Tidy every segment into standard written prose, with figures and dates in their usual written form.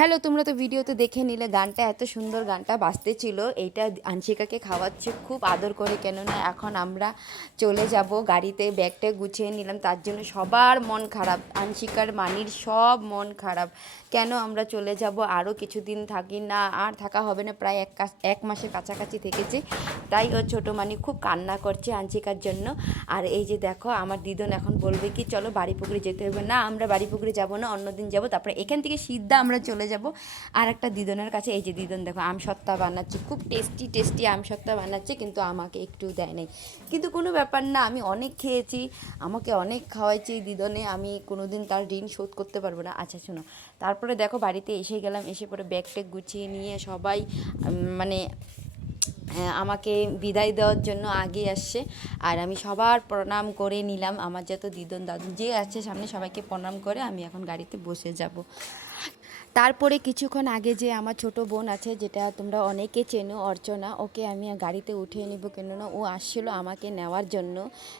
Hello, তোমরা তো ভিডিওতে দেখে নিলে গানটা এত সুন্দর গানটা বাজতেছিল। এইটা আনশিকাকে খাওয়াচ্ছে খুব আদর করে, কেননা এখন আমরা চলে যাব গাড়িতে, ব্যাগটা গুছিয়ে নিলাম, তার জন্য সবার মন খারাপ, আনশিকার মানির সব মন খারাপ। কেন আমরা চলে যাব, আরও কিছুদিন থাকি না, আর থাকা হবে না, প্রায় এক মাসের কাছাকাছি থেকেছি। তাই ওর ছোটো মানি খুব কান্না করছে আনশিকার জন্য। আর এই যে দেখো আমার দিদন এখন বলবে কি চলো বাড়ি পুকুরে যেতে হবে, না আমরা বাড়ি পুকুরে যাবো না, অন্যদিন যাবো। তারপরে এখান থেকে সিদ্ধা আমরা চলে যাব আর একটা দিদনের কাছে। এই যে দিদন দেখো আমসত্ত্বা বানাচ্ছে, খুব টেস্টি টেস্টি আমসত্ত্বা বানাচ্ছে, কিন্তু আমাকে একটু দেয় নাই। কিন্তু কোনো ব্যাপার না, আমি অনেক খেয়েছি, আমাকে অনেক খাওয়াইছি দিদনে, আমি কোনো দিন তার ঋণ শোধ করতে পারবো না। আচ্ছা শোনো, তারপরে দেখো বাড়িতে এসে গেলাম, এসে পরে ব্যাগ ট্যাগ গুছিয়ে নিয়ে সবাই মানে আমাকে বিদায় দেওয়ার জন্য আগে আসছে। আর আমি সবার প্রণাম করে নিলাম, আমার যত দিদন দাদু যে আছে সামনে সবাইকে প্রণাম করে আমি এখন গাড়িতে বসে যাব। তারপরে কিছুক্ষণ আগে যে আমার ছোট বোন আছে, যেটা তোমরা অনেকে চেনো, অর্চনা, ওকে আমি গাড়িতে উঠিয়ে নেব, কেননা ও আসছিল আমাকে নেওয়ার জন্য,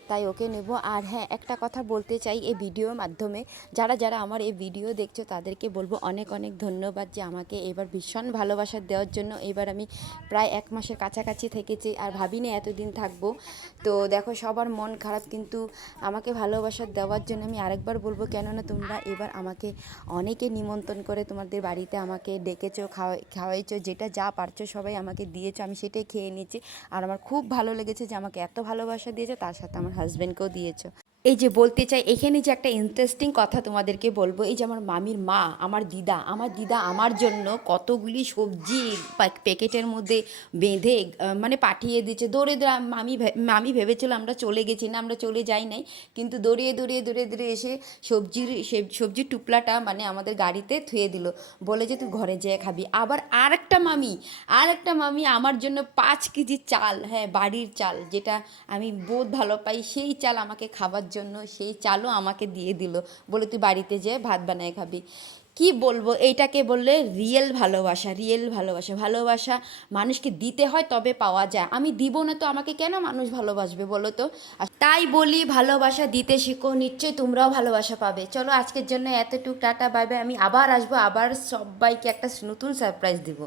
তাই ওকে নেব। আর হ্যাঁ, একটা কথা বলতে চাই এই ভিডিওর মাধ্যমে, যারা যারা আমার এই ভিডিও দেখছো তাদেরকে বলবো অনেক অনেক ধন্যবাদ যে আমাকে এবার ভীষণ ভালোবাসা দেওয়ার জন্য। এবার আমি প্রায় এক মাসের কাছাকাছি থেকেছি, আর ভাবিনি এতদিন থাকবো। তো দেখো সবার মন খারাপ, কিন্তু আমাকে ভালোবাসা দেওয়ার জন্য আমি আরেকবার বলবো, কেননা তোমরা এবার আমাকে অনেকে নিমন্ত্রণ করে তোমাদের বাড়িতে আমাকে ডেকেছো, খাওয়াইছো, যেটা যা পারছো সবাই আমাকে দিয়েছো, আমি সেটাই খেয়ে নিয়েছি। আর আমার খুব ভালো লেগেছে যে আমাকে এত ভালোবাসা দিয়েছো, তার সাথে আমার হাজব্যান্ডকেও দিয়েছো। এই যে বলতে চাই এখানে যে একটা ইন্টারেস্টিং কথা তোমাদেরকে বলবো, এই যে আমার মামির মা, আমার দিদা আমার জন্য কতগুলি সবজি প্যাকেটের মধ্যে বেঁধে মানে পাঠিয়ে দিচ্ছে দৌড়ে দৌড়ে। মামি ভেবেছিল আমরা চলে গেছি, না আমরা চলে যাই নাই, কিন্তু দৌড়িয়ে এসে সবজির টুকলাটা মানে আমাদের গাড়িতে থুয়ে দিল, বলে যে তুই ঘরে যেয়ে খাবি। আবার আর একটা মামি আমার জন্য 5 কেজি চাল, হ্যাঁ বাড়ির চাল, যেটা আমি বহুত ভালো পাই, সেই চাল আমাকে খাবার জন্য, সেই চালও আমাকে দিয়ে দিল, বলে তুই বাড়িতে যেয়ে ভাত বানায় খাবি। কি বলবো, এইটাকে বললে রিয়েল ভালোবাসা। ভালোবাসা মানুষকে দিতে হয় তবে পাওয়া যায়, আমি দিব না তো আমাকে কেন মানুষ ভালোবাসবে বলো তো। আর তাই বলি ভালোবাসা দিতে শিখো, নিশ্চয়ই তোমরাও ভালোবাসা পাবে। চলো আজকের জন্য এতটুকু, টাটা বাই বাই। আমি আবার আসবো, আবার সবাইকে একটা নতুন সারপ্রাইজ দিব।